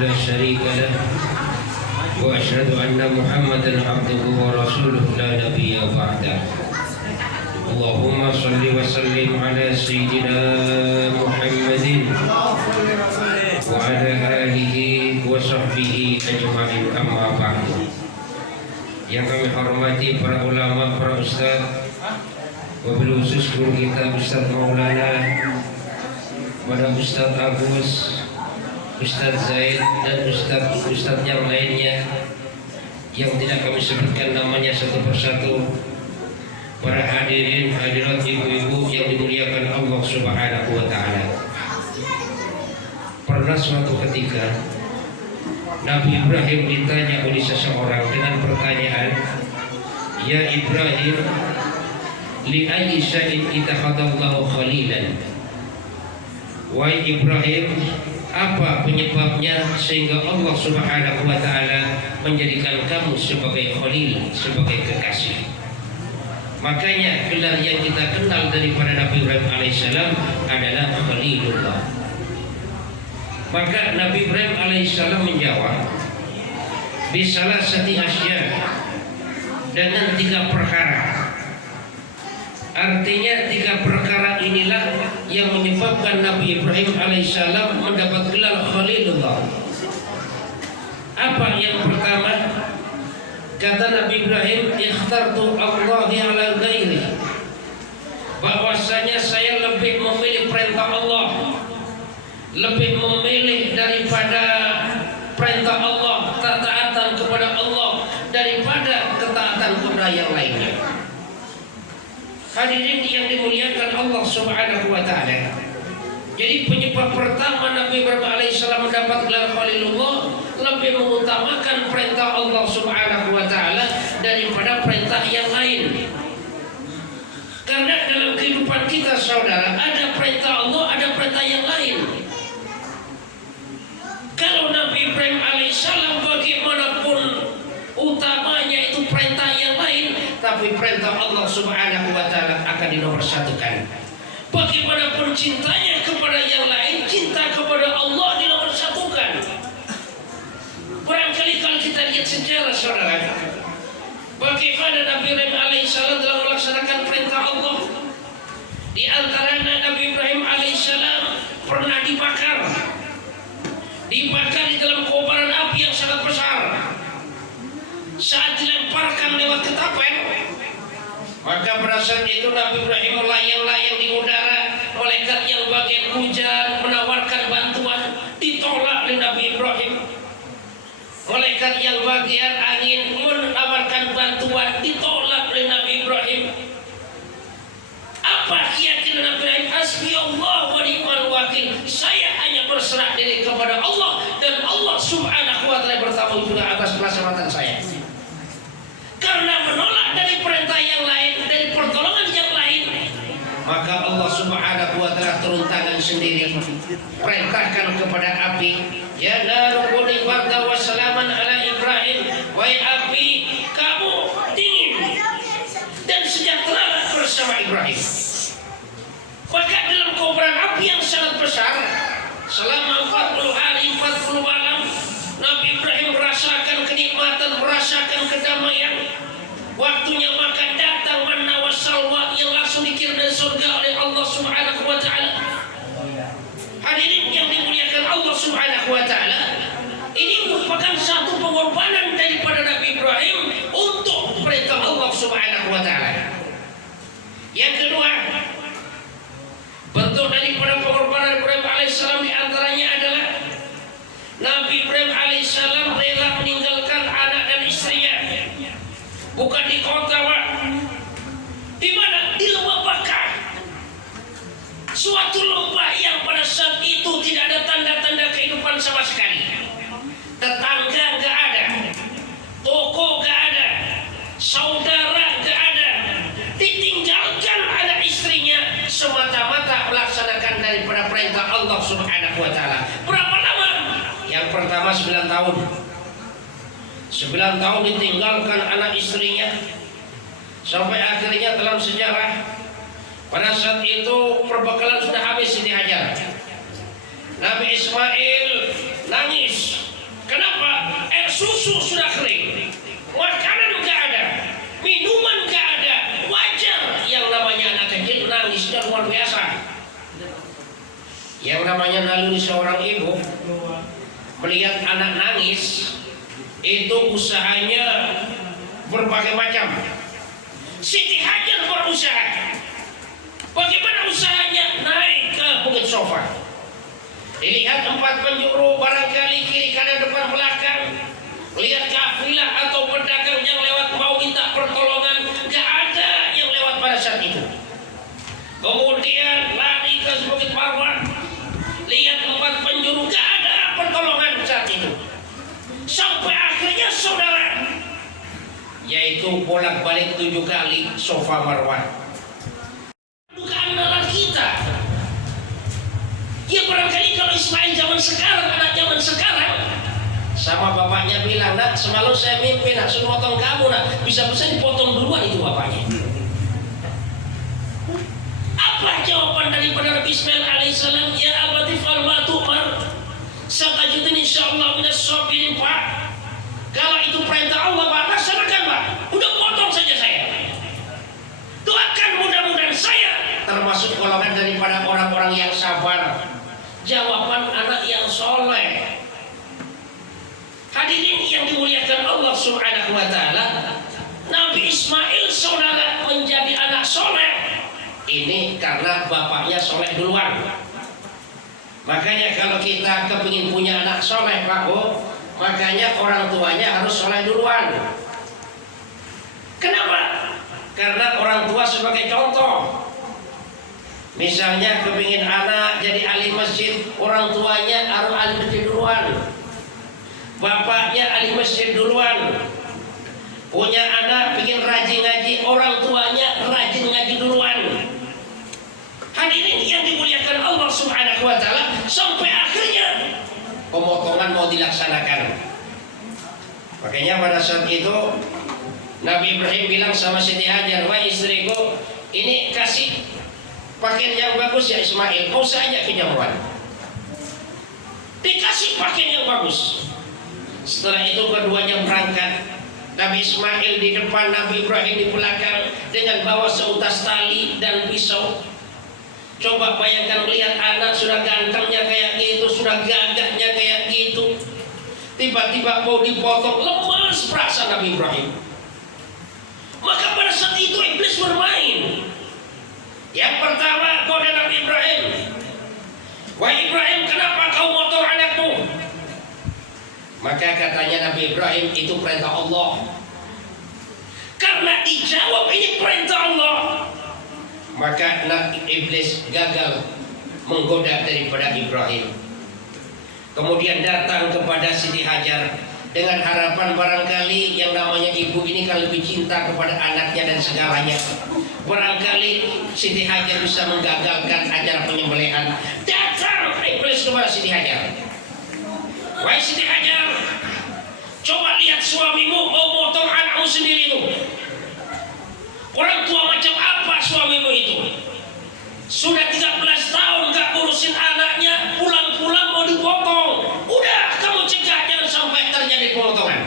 لا شريك له وأشهد أن محمدا عبده ورسوله لا نبي بعده اللهم صل وسلم على سيدنا محمد وعلى آله وصحبه أجمعين أما بعد. Yang kami hormati para ulama, para ustaz, wabil khusus guru kita Ustaz Maulana, pada Ustaz Agus, Ustaz Zaid dan Ustaz yang lainnya yang tidak kami sebutkan namanya satu persatu, para hadirin hadirat ibu-ibu yang dimuliakan Allah Subhanahu wa taala. Pernah suatu ketika Nabi Ibrahim ditanya oleh seseorang dengan pertanyaan, "Ya Ibrahim, li ayyi syai'in ittakhadallahu khalilan?" Wahai Ibrahim, apa penyebabnya sehingga Allah Subhanahu wa taala menjadikan kamu sebagai khalil, sebagai kekasih? Makanya gelar yang kita kenal daripada Nabi Ibrahim alaihissalam adalah Khalilullah. Maka Nabi Ibrahim alaihissalam menjawab bisalah sati asya, dengan 3 perkara. Artinya 3 perkara inilah yang menyebabkan Nabi Ibrahim alaihissalam mendapat gelar Khalilullah. Apa yang pertama? Kata Nabi Ibrahim, ikhtartu Allahi ala ghairi, bahwasanya saya lebih memilih perintah Allah, lebih memilih daripada perintah Allah, ketaatan kepada Allah daripada ketaatan kepada yang lainnya. Hadirin yang dimuliakan Allah Subhanahu wa taala. Jadi penyebab pertama Nabi Ibrahim alaihissalam mendapat gelar Khalilullah, lebih mengutamakan perintah Allah Subhanahu wa taala daripada perintah yang lain. Karena dalam kehidupan kita saudara, ada perintah Allah, ada perintah yang lain. Kalau Nabi Ibrahim alaihissalam bagaimanapun utamanya itu perintah yang lain, tapi perintah Allah Subhanahu wa taala akan dinomorsatukan. Bagaimanapun cintanya kepada yang lain, cinta kepada Allah dinomorsatukan. Barangkali kalau kita lihat sejarah saudara, bagaimana Nabi Ibrahim alaihissalam dalam melaksanakan perintah Allah. Di antaranya Nabi Ibrahim alaihissalam pernah dibakar di dalam kobaran api yang sangat besar. Saat dilemparkan lewat ketapel, maka pada saat itu Nabi Ibrahim melayang-layang di udara. Malaikat yang bagian hujan menawarkan bantuan, ditolak oleh Nabi Ibrahim. Malaikat yang bagian angin menawarkan bantuan, ditolak oleh Nabi Ibrahim. Apa keyakinan Nabi Ibrahim? Hasbi Allah wa ni'mal wakil. Saya hanya berserah diri kepada Allah, dan Allah Subhanahu wa taala bertanggung jawab atas keselamatan saya. Karena menolak dari perintah yang lain, dari pertolongan yang lain, maka Allah Subhanahu wa taala turun tangan sendiri, perintahkan kepada api, ya naru kuni barda wa salaman ala Ibrahim, wahai api, kamu dingin dan sejahtera bersama Ibrahim. Maka dalam kobaran api yang sangat besar, selama 40 hari 40 malam, Nabi Ibrahim merasakan kenikmatan, merasakan kedamaian. Waktunya makan datang, manna wa salwa yang langsung dikirim dari surga oleh Allah Subhanahu wa taala. Hadirin yang dimuliakan Allah Subhanahu wa taala, ini merupakan satu pengorbanan daripada Nabi Ibrahim untuk perintah Allah Subhanahu wa taala. Yang kedua, bentuk daripada pengorbanan Ibrahim alaihissalam di antaranya adalah Nabi Ibrahim alaihissalam rela meninggalkan anak dan istrinya. Bukan di kota, Pak. Di mana? Di lembah Bakah. Suatu lembah yang pada saat itu tidak ada tanda-tanda kehidupan sama sekali. Tetangga nggak ada, toko nggak ada, saudara nggak ada. Ditinggalkan anak istrinya semata-mata melaksanakan daripada perintah Allah Subhanahu wa taala. Berapa lama? Yang pertama 9 tahun. 9 tahun ditinggalkan anak istrinya, sampai akhirnya dalam sejarah pada saat itu perbekalan sudah habis dihajar. Nabi Ismail nangis susu sudah kering, makanan nggak ada, minuman nggak ada, wajar yang namanya anak kecil nangis dan luar biasa. Yang namanya naluri seorang ibu melihat anak nangis itu usahanya berbagai macam. Siti Hajar berusaha. Bagaimana usahanya? Naik ke bukit Sofa. Dilihat 4 penjuru, barangkali kiri kanan depan belakang. Lihat kafilah atau pedagang yang lewat mau minta pertolongan, gak ada yang lewat pada saat itu. Kemudian lari ke Bukit Marwah. Lihat 4 penjuru, gak ada pertolongan saat itu. Sampai akhirnya saudara, yaitu bolak-balik 7 kali Sofa Marwah. Bukan anak kita. Ya barangkali kalau Ismail zaman sekarang, anak zaman sekarang, sama bapaknya bilang, nak semalam saya mimpi nak suruh potong kamu nak, bisa-bisa dipotong duluan itu bapaknya. Apa jawaban daripada Nabi Ismail alaihissalam? Ya abati fa'al ma tu'mar, satajidun insyaallah minas sabirin Pak. Kalau itu perintah Allah Pak, laksanakan Pak. Udah potong saja saya. Doakan mudah-mudahan saya termasuk golongan daripada orang-orang yang sabar. Jawaban anak yang soleh. Hadirin yang dimuliakan Allah Subhanahu wa taala, Nabi Ismail saudara menjadi anak soleh ini karena bapaknya soleh duluan. Makanya kalau kita kepingin punya anak soleh Pak Bu, makanya orang tuanya harus soleh duluan. Kenapa? Karena orang tua sebagai contoh. Misalnya kepingin anak jadi ahli masjid, orang tuanya harus ahli masjid duluan. Bapaknya ahli masjid duluan. Punya anak pingin rajin ngaji, orang tuanya rajin ngaji duluan. Hadirin yang dimuliakan Allah Subhanahu wa taala, sampai akhirnya pemotongan mau dilaksanakan. Makanya pada saat itu Nabi Ibrahim bilang sama Siti Hajar, wahai istriku, ini kasih pakaian yang bagus ya Ismail, mau saja kejamuan. Dikasih pakaian yang bagus. Setelah itu keduanya berangkat. Nabi Ismail di depan, Nabi Ibrahim di belakang dengan bawa seutas tali dan pisau. Coba bayangkan melihat anak sudah gantengnya kayak gitu, sudah gagahnya kayak gitu, tiba-tiba mau dipotong, lemas perasaan Nabi Ibrahim. Maka pada saat itu iblis bermain. Yang pertama goda Nabi Ibrahim, wahai Ibrahim, kenapa kau motong anakmu? Maka katanya Nabi Ibrahim, itu perintah Allah. Karena dijawab ini perintah Allah, maka iblis gagal menggoda daripada Ibrahim. Kemudian datang kepada Siti Hajar dengan harapan barangkali yang namanya ibu ini kan lebih cinta kepada anaknya dan segalanya. Barangkali Siti Hajar bisa menggagalkan acara penyembelihan. Datang iblis kepada Siti Hajar. Wahai Siti Hajar, coba lihat suamimu mau potong anakmu sendiri itu. Orang tua macam apa suamimu itu? Sudah 13 tahun gak ngurusin anaknya, pulang-pulang mau dipotong. Udah, kamu cegah jangan sampai terjadi pemotongan.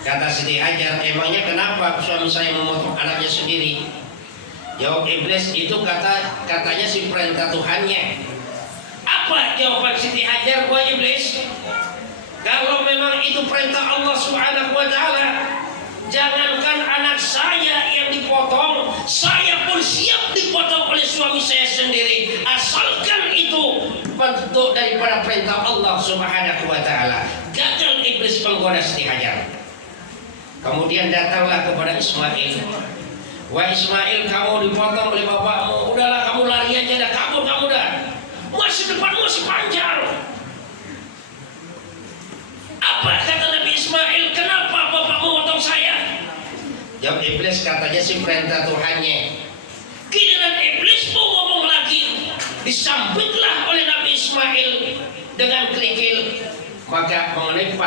Kata Siti Hajar, emangnya kenapa suami saya memotong anaknya sendiri? Jawab iblis, itu katanya si perintah Tuhannya. Apa jawaban Siti Hajar buat iblis? Kalau memang itu perintah Allah Subhanahu wa taala, jangankan anak saya yang dipotong, saya pun siap dipotong oleh suami saya sendiri, asalkan itu bentuk daripada perintah Allah Subhanahu wa taala. Gagal iblis menggoda Siti Hajar. Kemudian datanglah kepada Ismail. Wah Ismail, kamu dipotong oleh bapakmu. Udahlah kamu lari aja dah, kabur kamu dah. Masih depanmu masih panjang. Apa kata Nabi Ismail? Kenapa bapakmu potong saya? Jawab iblis, katanya si perintah Tuhannya. Giliran iblis mau ngomong lagi, disambutlah oleh Nabi Ismail dengan kerikil, maka mengenai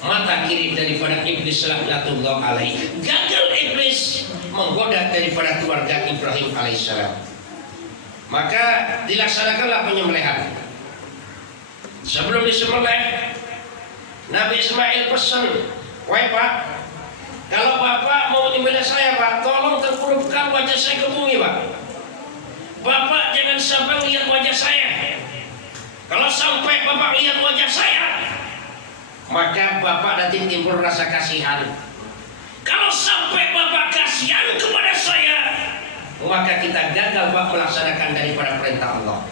mata kiri daripada iblis laknatullah alaih. Gagal iblis menggoda daripada keluarga Ibrahim alaihissalam. Maka dilaksanakanlah penyembelihan. Sebelum disembelih, Nabi Ismail pesan, "Wahai Pak, kalau Bapak mau menyembelih saya Pak, tolong tengkurupkan wajah saya ke bumi Pak. Bapak jangan sampai lihat wajah saya. Kalau sampai Bapak lihat wajah saya, maka Bapak nanti timbul rasa kasihan. Kalau sampai Bapak kasihan kepada saya, maka kita gagal Pak melaksanakan daripada perintah Allah.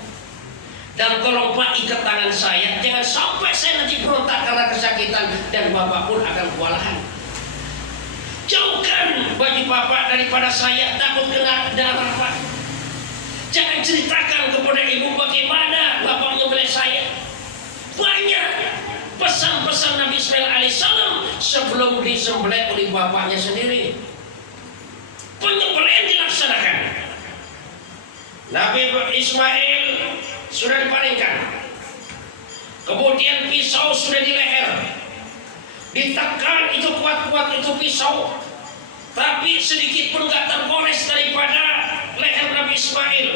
Dan tolong Pak ikat tangan saya, jangan sampai saya nanti berontak karena kesakitan dan Bapak pun akan kewalahan. Jauhkan baju Bapak daripada saya, takut kena darah Pak. Jangan ceritakan kepada ibu bagaimana Bapak menyembelih saya." Banyak pesan-pesan Nabi Ismail alaihissalam sebelum disembelih oleh bapaknya sendiri. Penyembelihan dilaksanakan. Nabi Ismail sudah dipalingkan, kemudian pisau sudah di leher, ditekan itu kuat-kuat itu pisau, tapi sedikit pun gak tergores daripada leher Nabi Ismail.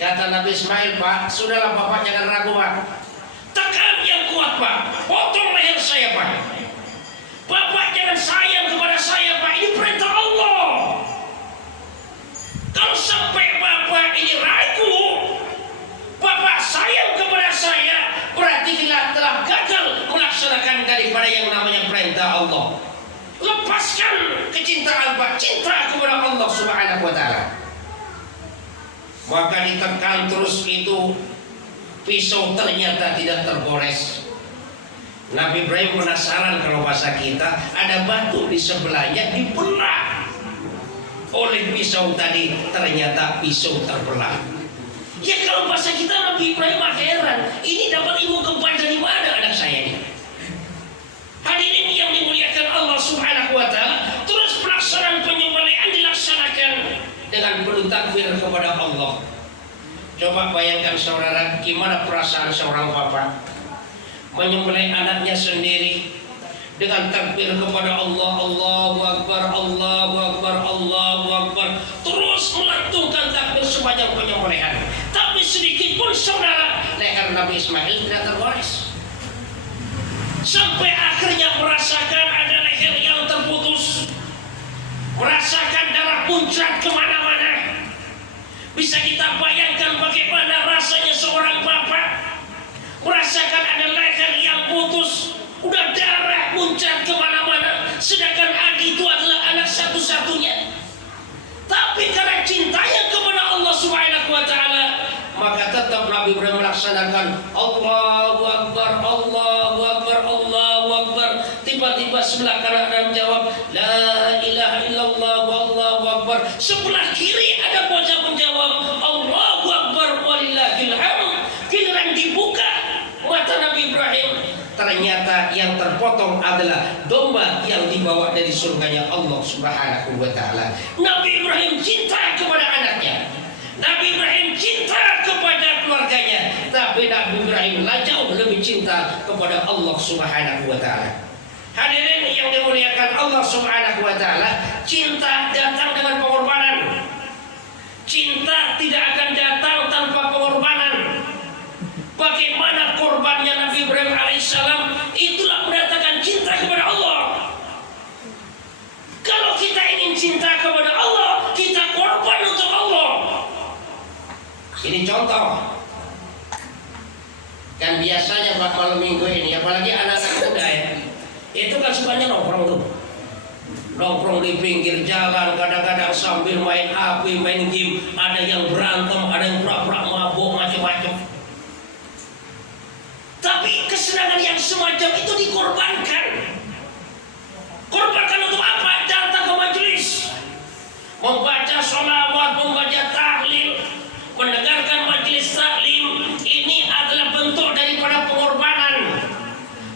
Kata Nabi Ismail, "Pak, sudahlah Bapak jangan ragu Pak. Tekan yang kuat Pak, potong leher saya Pak. Bapak jangan sayang kepada saya Pak, ini perintah Allah. Kalau sampai Bapak ini ragu, Bapak sayang kepada saya, berarti kita telah gagal melaksanakan daripada yang namanya perintah Allah. Lepaskan kecintaan Pak, cinta kepada Allah Subhanahu wa Ta'ala." Maka ditekan terus itu pisau, ternyata tidak tergores. Nabi Ibrahim penasaran, kalau bahasa kita ada batu di sebelahnya dibelah oleh pisau tadi, ternyata pisau terbelah. Ya kalau bahasa kita Nabi Ibrahim heran, ini dapat ilmu kebal dari mana anak saya ini? Hadirin yang dimuliakan Allah Subhanahu wa Ta'ala, terus pelaksanaan penyembelihan dilaksanakan dengan penuh takbir kepada Allah. Coba bayangkan saudara, gimana perasaan seorang bapak menyembelih anaknya sendiri dengan takbir kepada Allah, Allahu Akbar, Allahu Akbar, Allahu Akbar, terus melantungkan takbir sepanjang penyembelihan. Tapi sedikit pun saudara, leher Nabi Ismail tidak tergores. Sampai akhirnya merasakan ada leher yang terputus, merasakan darah muncrat kemana-mana. Bisa kita bayangkan bagaimana rasanya seorang bapak merasakan ada leher yang putus, udah darah muncrat kemana-mana, sedangkan Adi itu adalah anak satu-satunya. Tapi karena cintanya kepada Allah Subhanahu wa Ta'ala, maka tetap Nabi Ibrahim melaksanakan Allahu Akbar, Allahu Akbar, Allahu Akbar. Tiba-tiba sebelah kanan ada menjawab La ilaha illallah wallahu akbar. Sebelah kiri ada bocah menjawab Allahu Akbar walillahil hamd. Giliran dibuka mata Nabi Ibrahim, ternyata yang terpotong adalah domba yang dibawa dari surganya Allah Subhanahu wa Ta'ala. Nabi Ibrahim cinta kepada anaknya, Nabi Ibrahim cinta kepada keluarganya, tapi Nabi Ibrahim jauh lebih cinta kepada Allah Subhanahu wa Ta'ala. Hadirin yang dimuliakan Allah Subhanahu wa Ta'ala, cinta datang dengan pengorbanan. Cinta tidak akan datang tanpa pengorbanan. Bagaimana korbannya Nabi Ibrahim alaihissalam, itulah mendatangkan cinta kepada Allah. Kalau kita ingin cinta kepada Allah, kita korban untuk Allah. Ini contoh. Kan biasanya Pak malam minggu ini, apalagi anak-anak muda ya, itu kan sukanya nongkrong tuh. Nongkrong di pinggir jalan, kadang-kadang sambil main HP, main game. Ada yang berantem, ada yang pura-pura mabuk, macam-macam. Tapi kesenangan yang semacam itu dikorbankan. Korbankan untuk apa? Datang ke majelis, membaca sholawat, membaca tahlil, mendengarkan majelis taklim. Ini adalah bentuk daripada pengorbanan.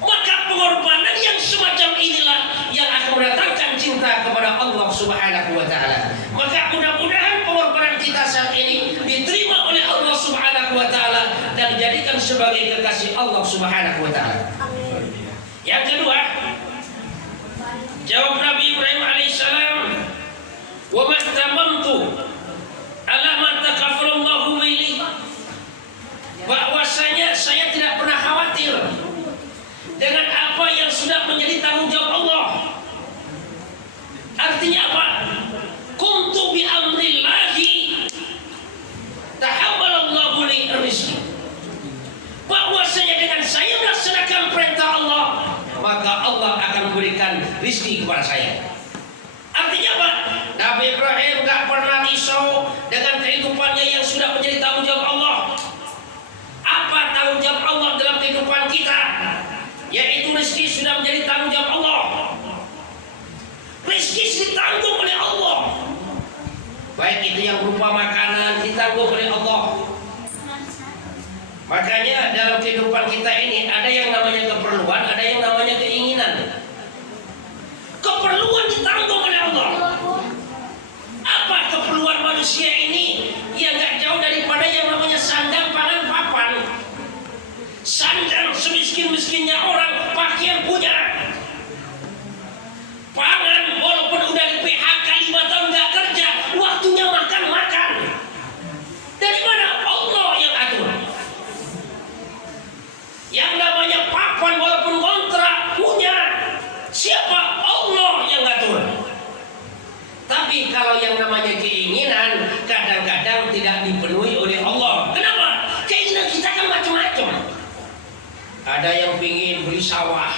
Maka pengorbanan yang semacam inilah yang akan mendatangkan cinta kepada Allah Subhanahu wa Ta'ala. Maka mudah-mudahan pengorbanan kita saat ini diterima oleh Allah Subhanahu wa Ta'ala dan dijadikan sebagai kekasih Allah Subhanahu wa Ta'ala. Yang kedua, jawab Nabi Ibrahim alaihissalam, wa mahtamamtu ala ma taqaffalallahu milik, bahwasanya saya tidak pernah khawatir dengan maka Allah akan memberikan rizki kepada saya. Artinya apa? Nabi Ibrahim gak pernah risau dengan kehidupannya yang sudah menjadi tanggung jawab Allah. Apa tanggung jawab Allah dalam kehidupan kita? Yaitu rizki sudah menjadi tanggung jawab Allah. Rizki ditanggung oleh Allah. Baik itu yang berupa makanan ditanggung oleh Allah. Makanya dalam kehidupan kita ini ada yang namanya keperluan, ada yang namanya keinginan. Keperluan ditanggung oleh Allah. Apa keperluan manusia ini? Ya gak jauh daripada yang namanya sandang, pangan, papan. Sandang semiskin-miskinnya orang, pakaian punya. Pangan walaupun udah di PHK 5 tahun gak kerja, waktunya makan. Dari mana? Allah yang atur. Yang namanya papan walaupun kontrak punya. Siapa? Allah yang atur. Tapi kalau yang namanya keinginan kadang-kadang tidak dipenuhi oleh Allah. Kenapa? Keinginan kita kan macam-macam. Ada yang pingin beli sawah,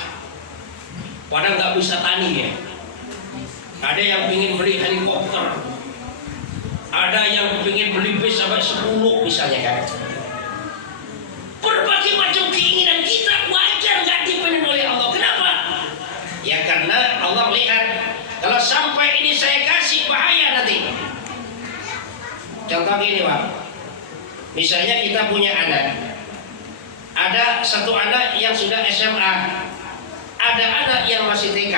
padahal nggak bisa tani ya. Ada yang pingin beli helikopter. Ada yang pingin beli bis sampai 10 misalnya kan. Berbagai macam keinginan kita wajar nggak dipenuhi oleh Allah. Kenapa? Ya karena Allah lihat kalau sampai ini saya kasih bahaya nanti. Contoh gini Pak, misalnya kita punya anak, ada satu anak yang sudah SMA, ada anak yang masih TK.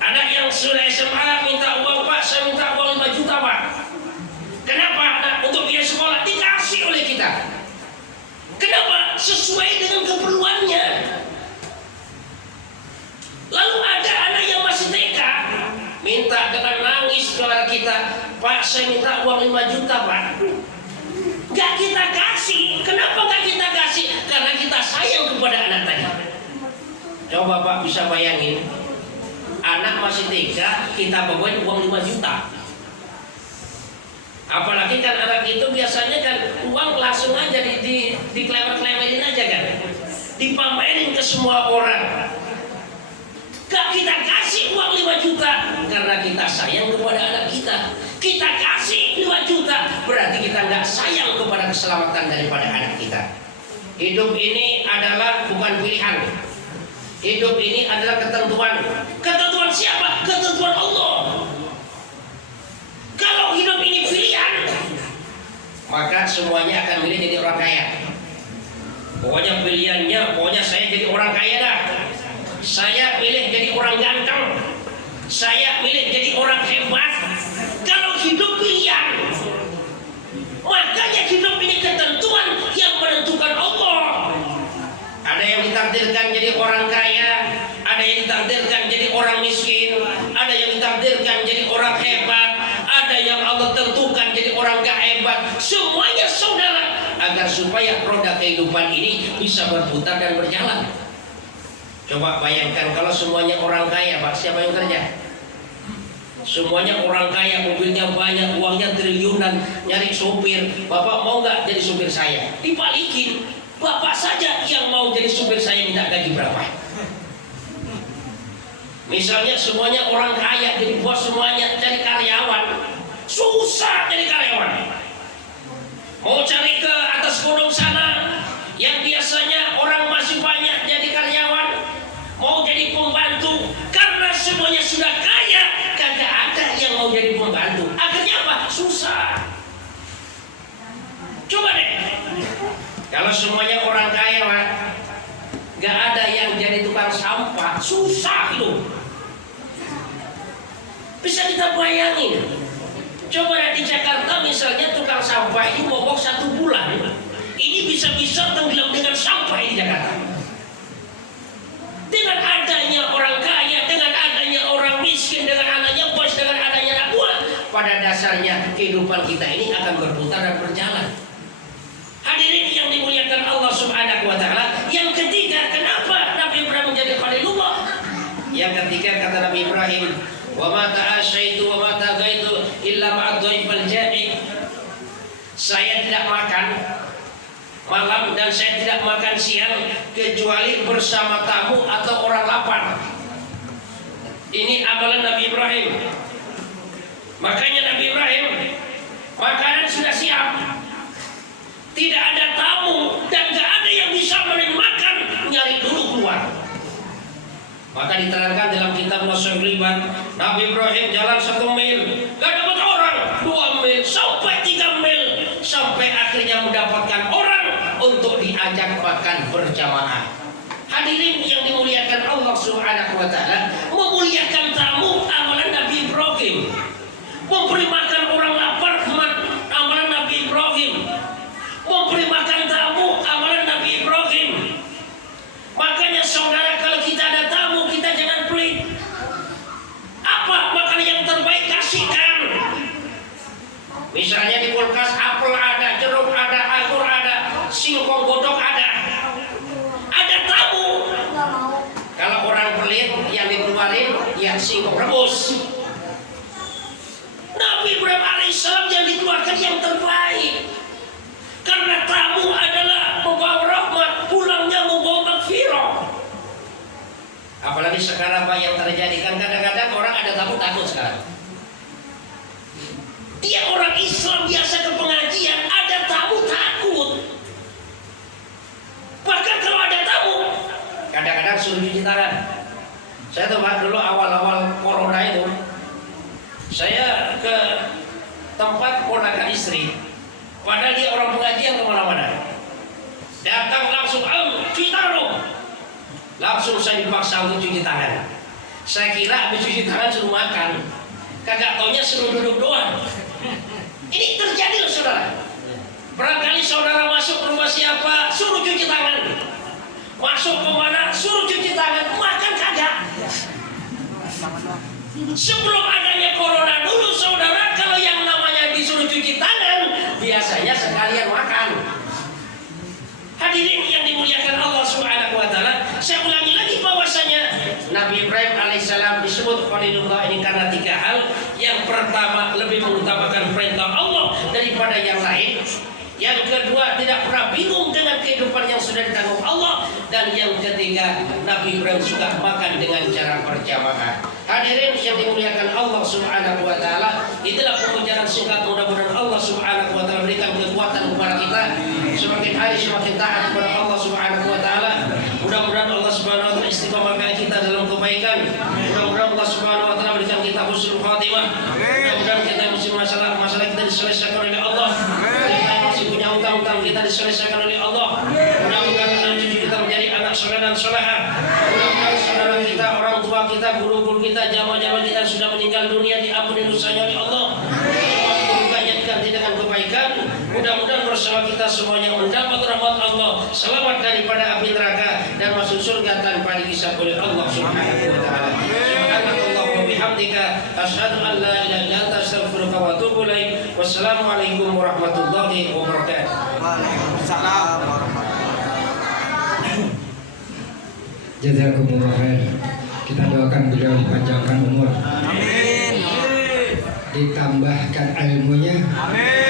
Anak yang sudah SMA minta uang, Pak, saya minta uang 5 juta Pak. Kenapa? Anak untuk biaya sekolah dikasih oleh kita. Kenapa? Sesuai dengan keperluannya. Lalu ada anak yang masih TK minta dengan nangis kepada kita, Pak, saya minta uang 5 juta Pak. Gak kita kasih. Kenapa gak kita kasih? Karena kita sayang kepada anak tadi. Coba Pak bisa bayangin, anak masih TK kita bawain uang 5 juta. Apalagi kan anak itu biasanya kan uang langsung aja diklewer-klewerin aja kan, dipamerin ke semua orang. Gak kita kasih uang 5 juta karena kita sayang kepada anak kita. Kita kasih 5 juta berarti kita gak sayang kepada keselamatan daripada anak kita. Hidup ini adalah bukan pilihan. Hidup ini adalah ketentuan. Ketentuan siapa? Ketentuan Allah. Kalau hidup ini pilihan, maka semuanya akan milih jadi orang kaya. Pokoknya pilihannya, pokoknya saya jadi orang kaya dah. Saya pilih jadi orang ganteng. Saya pilih jadi orang hebat. Kalau hidup pilihan, makanya hidup ini ketentuan yang menentukan Allah. Ada yang ditakdirkan jadi orang kaya, ada yang ditakdirkan jadi orang miskin, ada yang ditakdirkan jadi orang hebat, ada yang Allah tentukan jadi orang gak hebat. Semuanya saudara, agar supaya roda kehidupan ini bisa berputar dan berjalan. Coba bayangkan kalau semuanya orang kaya, Pak, siapa yang kerja? Semuanya orang kaya, mobilnya banyak, uangnya triliunan, nyari sopir. Bapak mau nggak jadi supir saya? Dibalikin, Bapak saja yang mau jadi supir saya minta gaji berapa? Misalnya semuanya orang kaya, jadi bos semuanya, jadi karyawan. Susah jadi karyawan. Mau cari ke atas gunung sana, yang biasanya orang masih banyak jadi karyawan, mau jadi pembantu, karena semuanya sudah kaya, kagak ada yang mau jadi pembantu. Akhirnya apa? Susah. Coba deh, kalau semuanya orang kaya, Pak, gak ada yang jadi tukang sampah, susah itu. Bisa kita bayangin. Coba di Jakarta misalnya tukang sampah ini mogok 1 bulan, ini bisa-bisa tenggelam dengan sampah di Jakarta. Dengan adanya orang kaya, dengan adanya orang miskin, dengan adanya bos, dengan adanya anak buah, pada dasarnya kehidupan kita ini akan berputar dan berjalan. Hadirin yang dimuliakan Allah Subhanahu wa Ta'ala. Yang ketiga, kenapa Nabi Ibrahim menjadi Khalilullah? Yang ketiga kata Nabi Ibrahim, wa ma ta'asyaitu wa ma tagaitu illa ma'ad dhaifal ja'i. Saya tidak makan malam dan saya tidak makan siang kecuali bersama tamu atau orang lapar. Ini amalan Nabi Ibrahim. Makanya Nabi Ibrahim makanan sudah siap, tidak ada tamu dan gak ada yang bisa makan, nyari dulu keluar. Maka diterangkan dalam kitab Musailiman, Nabi Ibrahim jalan 1 mil, gak dapat orang, 2 mil, sampai 3 mil, sampai akhirnya mendapatkan orang untuk diajak makan berjamaah. Hadirin yang dimuliakan Allah Subhanahu wa Ta'ala, memuliakan tamu amalan Nabi Ibrahim. Memberi makan orang lapar, amalan Nabi Ibrahim. Memberi makan tamu, amalan Nabi Ibrahim. Makanya saudara, kalau kita ada tamu, kita jangan pelit. Apa makanan yang terbaik, kasihkan. Misalnya di kulkas apel ada, jeruk ada, anggur ada, singkong godok ada. Ada tamu. Kalau orang pelit, yang dikeluarin yang singkong rebus. Nabi Ibrahim alaihissalam yang dikeluarkan yang terbaik. Karena tamu adalah membawa rahmat, pulangnya membawa maghfirah. Apalagi sekarang Pak yang terjadi, kan kadang-kadang orang ada tamu takut sekarang. Dia orang Islam biasa ke pengajian, ada tamu takut. Bahkan kalau ada tamu, kadang-kadang suruh cuci tangan. Saya tuh Pak, dulu awal-awal corona itu, saya ke tempat ponakan istri, padahal dia orang pengajian kemana-mana. Datang langsung, cuci tangan dong. Langsung saya dipaksa untuk cuci tangan. Saya kira habis cuci tangan suruh makan, kagak taunya suruh duduk doang. Ini terjadi loh saudara. Barangkali saudara masuk rumah siapa, suruh cuci tangan. Masuk kemana, suruh cuci tangan. Makan kagak. Sebelum adanya corona dulu saudara, kalau yang namanya disuruh cuci tangan, biasanya sekalian makan. Hadirin yang dimuliakan Allah Subhanahu wa Ta'ala, saya ulangi lagi bahwasanya Nabi Ibrahim alaihissalam disebut Khalilullah ini karena 3 hal. Yang pertama, lebih mengutamakan perintah Allah daripada yang lain. Yang kedua, tidak pernah bingung dengan kehidupan yang sudah ditanggung Allah. Dan yang ketiga, Nabi Ibrahim suka makan dengan cara berjamaah. Hadirin yang dimuliakan Allah Subhanahu wa Ta'ala, itulah pembicaraan singkat. Mudah-mudahan Allah Subhanahu wa Ta'ala berikan kekuatan kepada kita, semakin hari semakin taat kepada Allah Subhanahu wa Ta'ala. Mudah-mudahan Allah Subhanahu wa Ta'ala istiqomahkan kita dalam kebaikan. Mudah-mudahan Allah Subhanahu wa Ta'ala berikan kita husnul khatimah. Mudah-mudahan kita mesti masalah kita diselesaikan oleh Allah. Kita masih punya utang-utang kita diselesaikan oleh Allah. Mudah-mudahan anak cucu kita menjadi anak soleh dan soleha. Mudah-mudahan saudara kita, orang tua kita, guru-guru kita, jamaah-jamaah kita sudah meninggal dunia diampuni dosanya oleh Allah. Diganti dengan kebaikan. Mudah-mudahan bersama kita semuanya mendapat rahmat Allah, selamat daripada api neraka dan masuk surga tanpa dihisab oleh Allah Subhanahu wa Ta'ala. Subhanallah wa bihamdika, asyhadu an la ilaha illa anta, astaghfiruka wa atubu ilaik. Wassalamualaikum warahmatullahi wabarakatuh. Waalaikumsalam warahmatullahi. Jazakumullah khair. Kita doakan beliau dipanjangkan umur. Amin. Ditambahkan ilmunya. Amin.